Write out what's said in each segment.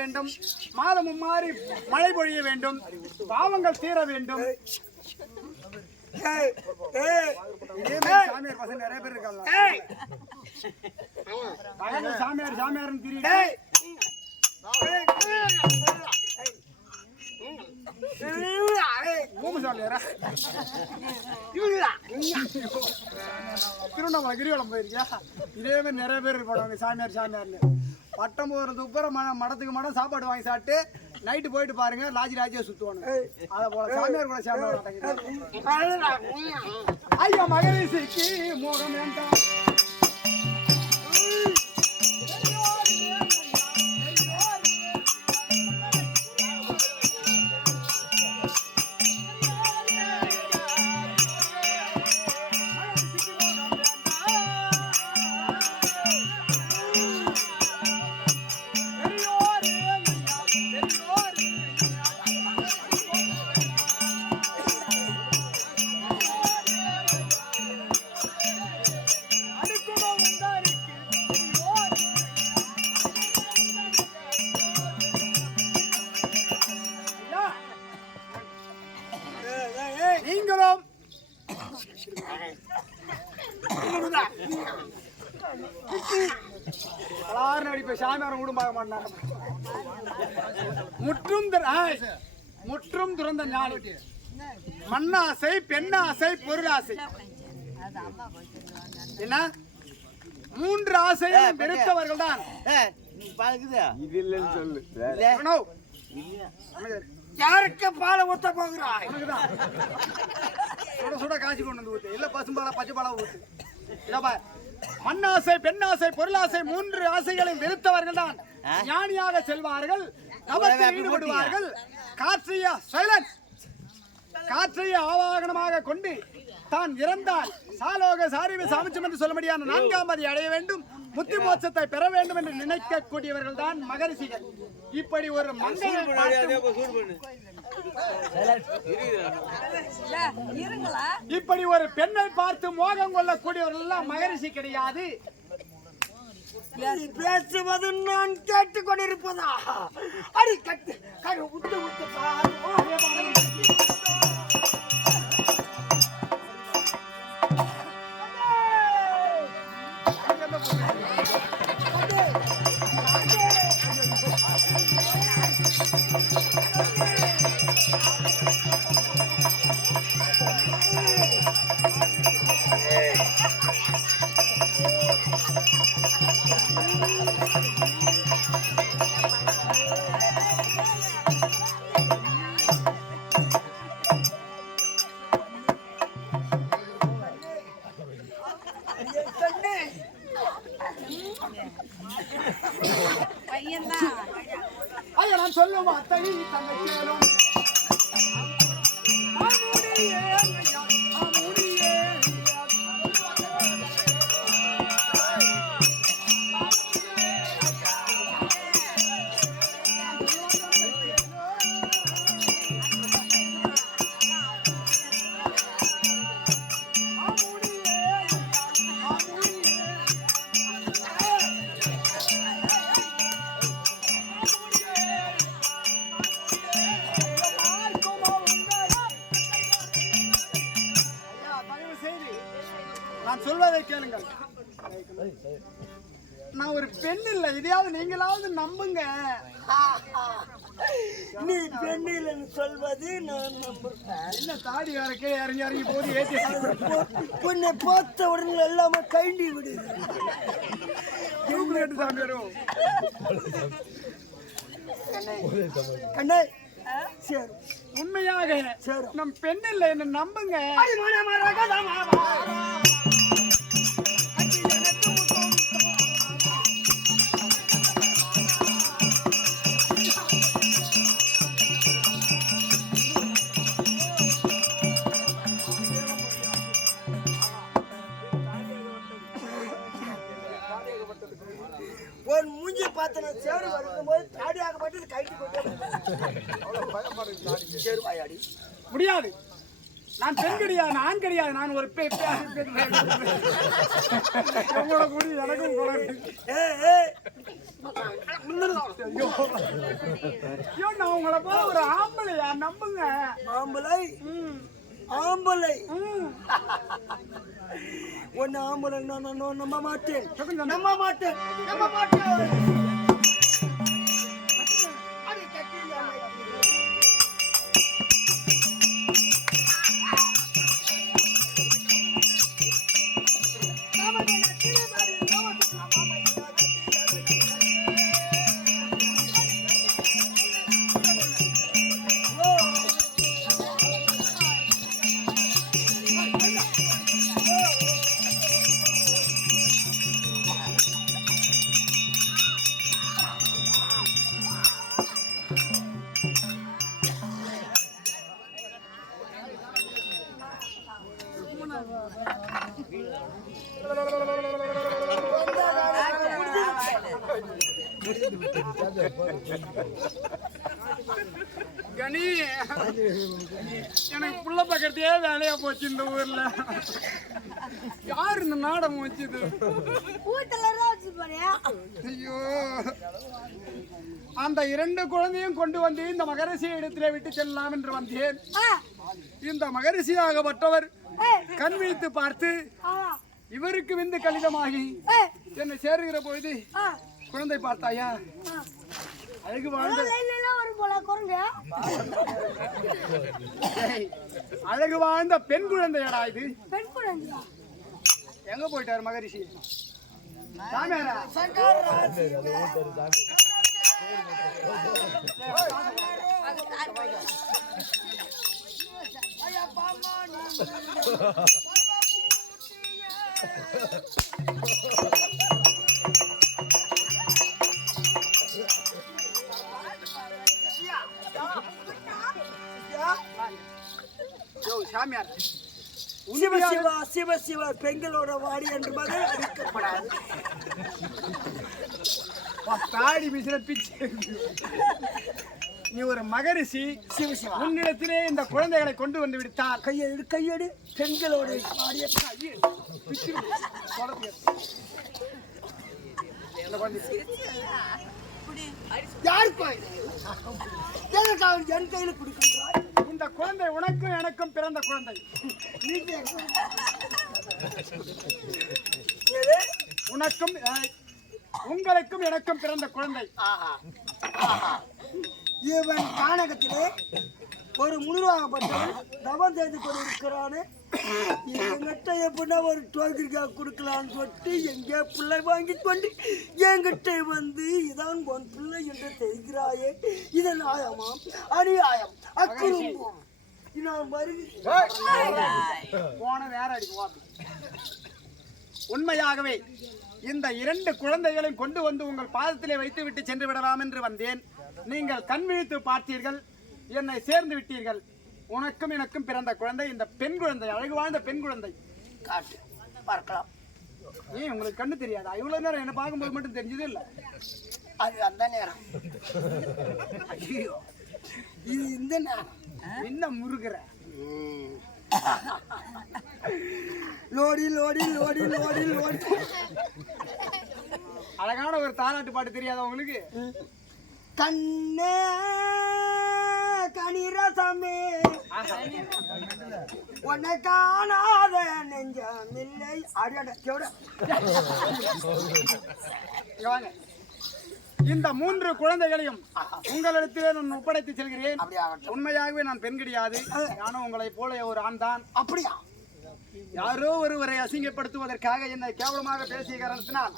வேண்டும். மாதமும் மாறி மழை பொழிய வேண்டும். பாவங்கள் தீர வேண்டும். சாமியார் பசங்க நிறைய பேர் இருக்காங்க. சாமியார் சாமியார்னு இவங்களா? திருவண்ணாமலை கிரிவலம் போயிருக்கியா? இதே மாதிரி நிறைய பேர் போடுவாங்க சாமியார் சாமியார்னு. பட்டம் போகிறதுக்கு அப்புறம் ம மடத்துக்கு மடம் சாப்பாடு வாங்கி சாப்பிட்டு நைட்டு போயிட்டு பாருங்க லாஜி லாஜியா சுத்துவானுங்க. அதை போல சாமியார் கூட சேர்ந்து. ஐயா மகரிஷிக்கு மோகம் வேண்டாம். பலாறு அடிப்ப சாமியாரம் கூட பார்க்க மாட்டாங்க முற்றும் முற்றும் துறந்த ஞானி. மண்ணாசை பெண்ணாசை பொருளாசை. என்ன? மூன்று ஆசையும் வெறுத்தவர்கள் தான் ஏய், நீ பாக்குது யாருக்கு பாலை ஊத்த போகிறாய்? சுட சுட காய்ச்சி கொண்டு வந்து ஊத்து. இல்ல பசும்பாலா பச்சை பாலா ஊத்து. இதோ பார். மண்ணாசை பெண்ணாசை பொருளாசை மூன்று ஆசைகளையும் வெறுத்தவர்கள் தான் ஞானியாக செல்வார்கள் நவத்தில் ஈடுபடுவார்கள். காற்றைய சைலன்ஸ் காற்றைய ஆவாகனமாக கொண்டு தான் இறந்தால் சாலோக சாரிவி சாமிச்சம் என்று சொல்லும்படியான நான்காம் அதை அடைய வேண்டும் முத்தி மோட்சத்தை பெற வேண்டும் என்று நினைக்கக்கூடியவர்கள் தான் மகரிஷிகள். இப்படி ஒரு இருங்களா இப்படி ஒரு பெண்ணை பார்த்து மோகம் கொள்ளக்கூடியவர்கள் எல்லாம் மகரிஷி கிடையாது. நீ பேசுவது நான் கேட்டுக் கொண்டிருப்பதா அடி கட்டு. ஐயா நான் சொல்லும் அத்தை தன்னை இதையாவது நீங்களாவது நம்புங்க. நீ பெண்ணில் சொல்வது நான் நம்புறேன் என்ன தாடி வேற கீழே இறங்கி இறங்கி போது ஏற்றி உன்னை பார்த்த உடனே எல்லாமே கைண்டி விடு. டூப்ளேட் தான் வரும் கண்ணே. சரி. உண்மையாக சரி. நம் பெண் இல்லை என்ன நம்புங்க ஒரு மூஞ்சி பார்த்து நான் சேரு வரும்போது தாடி ஆகப்பட்டது கைட்டு கொண்டு சரி வாயாடி முடியாது. நான் பெண் கிடையாது நான் கிடையாது நான் ஒரு பெண் உங்களோட முடி எனக்கும் ஐயோ ஐயோ நான் உங்களை போல ஒரு ஆம்பளையா? நம்புங்க. ஆம்பளை ஆம்பளை. ஒன்னு ஆம்பளை நான் நம்ப மாட்டேன். நம்ப மாட்டேன் நம்ப மாட்டேன் அடி கட்டி கனி எனக்கு புள்ள பக்கத்தையே வேலையா போச்சு இந்த ஊர்ல. யார் இந்த நாடகம் வச்சது? ஐயோ. அந்த இரண்டு குழந்தையும் கொண்டு வந்து இந்த மகரிஷி இடத்திலே விட்டு செல்லலாம் என்று வந்தேன். இந்த மகரிஷியாகப்பட்டவர் கண் விழித்து பார்த்து இவருக்கு விந்து கடிதமாகி என்னை சேருகிற பொழுது குழந்தை பார்த்தாயா? அழகு வாழ்ந்த அழகு வாழ்ந்த பெண் குழந்தையடா இது. எங்க போயிட்டாரு மகரிஷி? சாமியாரா? சிவ சிவா சிவ சிவா பெண்களோட வாடி என்று மகள் அடிக்கப்படாது தாடி பிச்சு. நீ ஒரு மகரிஷி. உன்னிடத்திலே இந்த குழந்தைகளை கொண்டு வந்து விடுத்தார். கையெடு கையெடு. பெண்களோட. யாருக்கு எதற்கு அவன் என் கையில் கொடுக்கின்றாய்? இந்த குழந்தை உனக்கும் எனக்கும் பிறந்த குழந்தை? உனக்கும் உங்களுக்கும் எனக்கும் பிறந்த குழந்தை. இவன் கானகத்திலே ஒரு முழுவாகப்பட்டவன் தவம் செய்து கொண்டு இருக்கிறானே என்கிட்ட எப்படின்னா ஒரு டோக்கிரிக்கா கொடுக்கலான்னு சொல்லிட்டு எங்கே பிள்ளை வாங்கி கொண்டு என்கிட்ட வந்து இதான் உன் பிள்ளை என்று தெரிகிறாயே இது நியாயமாம் அநியாயம். அக்குறும்பும் நான் போன வேற அடிக்கும் வாப்பி. உண்மையாகவே இந்த இரண்டு குழந்தைகளையும் கொண்டு வந்து உங்கள் பாதத்திலே வைத்து விட்டு சென்று விடலாம் என்று வந்தேன். நீங்கள் கண் விழித்து பார்த்தீர்கள். என்னை சேர்ந்து விட்டீர்கள். உனக்கும் எனக்கும் பிறந்த குழந்தை இந்த பெண் குழந்தை அழகு வாழ்ந்த பெண் குழந்தை. காட்டு. பார்க்கலாம். ஏன் உங்களுக்கு கண்ணு தெரியாதா? இவ்வளவு நேரம் என்ன பார்க்கும்போது மட்டும் தெரிஞ்சது இல்ல. அது அந்த நேரம். ஐயோ. இது இந்த நேரம். என்ன முருகிற லோடி லோடி லோடி லோடி லோடி. அழகான ஒரு தாலாட்டு பாட்டு தெரியாதா உங்களுக்கு? கண்ணே. கனிரசமே உன்னை காணாத செவட இங்க வாங்க. இந்த மூன்று குழந்தைகளையும் உங்களிடத்திலே நான் ஒப்படைத்து செல்கிறேன். உண்மையாகவே நான் பெண் கிடையாது. நானும் உங்களைப் போல ஒரு ஆண் தான். அப்படியா? யாரோ ஒருவரை அசிங்கப்படுத்துவதற்காக என்னை கேவலமாக பேசிய காரணத்தினால்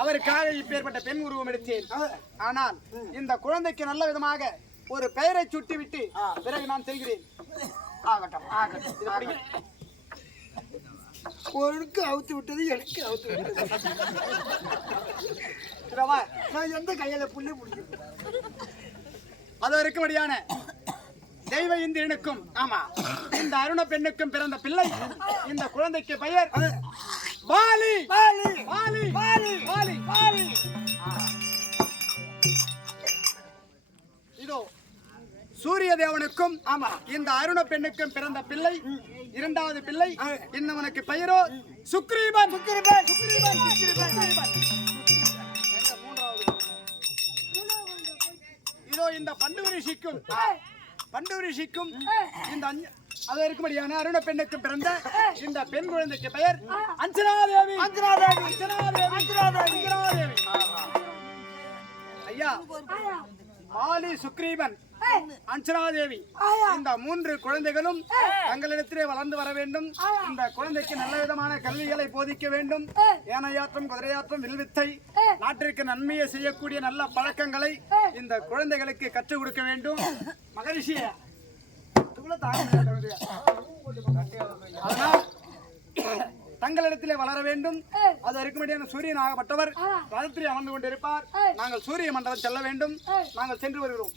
அவருக்காக இப்பேற்பட்ட பெண் உருவம் எடுத்தேன். ஆனால் இந்த குழந்தைக்கு நல்ல விதமாக ஒரு பெயரை சுட்டிவிட்டு பிறகு நான் செல்கிறேன். ஆகட்டும் ஆகட்டும். உனக்கு அவுத்து விட்டது எனக்கு அவுத்து விட்டது. நான் எந்த கையில புள்ளி பிடிக்கும் அது இருக்கும்படியான தெய்வ இந்திரனுக்கும் ஆமா இந்த அருண பெண்ணுக்கும் பிறந்த பிள்ளை இந்த குழந்தைக்கு பெயர் பாலி. பாலி. பாலி. பாலி. பாலி. பாலி. ஆமா. இந்த அருண பெண்ணுக்கும் பிறந்த பிள்ளை இரண்டாவது பிள்ளை. இன்னவனுக்கு பெயரோ? சுக்ரீவன் சுக்கிரபன், சுக்கிரபன், சுக்கிரபன். எங்க மூன்றாவது இதோ இந்த பண்டு ரிஷிக்கும் பண்டு ரிஷிக்கும் இந்த அது இருக்கும்படியான அருண பெண்ணுக்கு பிறந்த இந்த பெண் குழந்தைக்கு பெயர் அஞ்சனாதேவி. அஞ்சனாதேவி. அஞ்சனாதேவி. அஞ்சனாதேவி. அஞ்சனாதேவி. ஐயா மாலி சுக்ரீவன் அஞ்சனாதேவி. இந்த மூன்று குழந்தைகளும் தங்களிடத்திலே வளர்ந்து வர வேண்டும். இந்த குழந்தைக்கு நல்ல விதமான கல்விகளை போதிக்க வேண்டும். ஏனையாற்றம் குதிரையாற்றம் வில்வித்தை நாட்டிற்கு நன்மையை செய்யக்கூடிய நல்ல பழக்கங்களை இந்த குழந்தைகளுக்கு கற்றுக் கொடுக்க வேண்டும். மகரிஷிய அதனால் தங்களிடத்திலே வளர வேண்டும். அது இருக்கும்படியான சூரியன் ஆகப்பட்டவர் ரதத்திலே அமர்ந்து கொண்டிருப்பார். நாங்கள் சூரிய மண்டலம் செல்ல வேண்டும். நாங்கள் சென்று வருகிறோம்.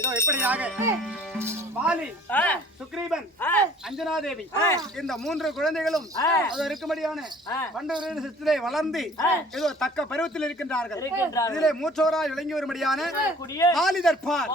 இதோ இப்படியாக பாலி சுக்ரீவன் அஞ்சனாதேவி இந்த மூன்று குழந்தைகளும் அது இருக்கும்படியான பண்டவரின் சித்திரை வளர்ந்து ஏதோ தக்க பருவத்தில் இருக்கின்றார்கள். இதிலே மூற்றோராய் விளங்கி வரும்படியான பாலிதர் பால்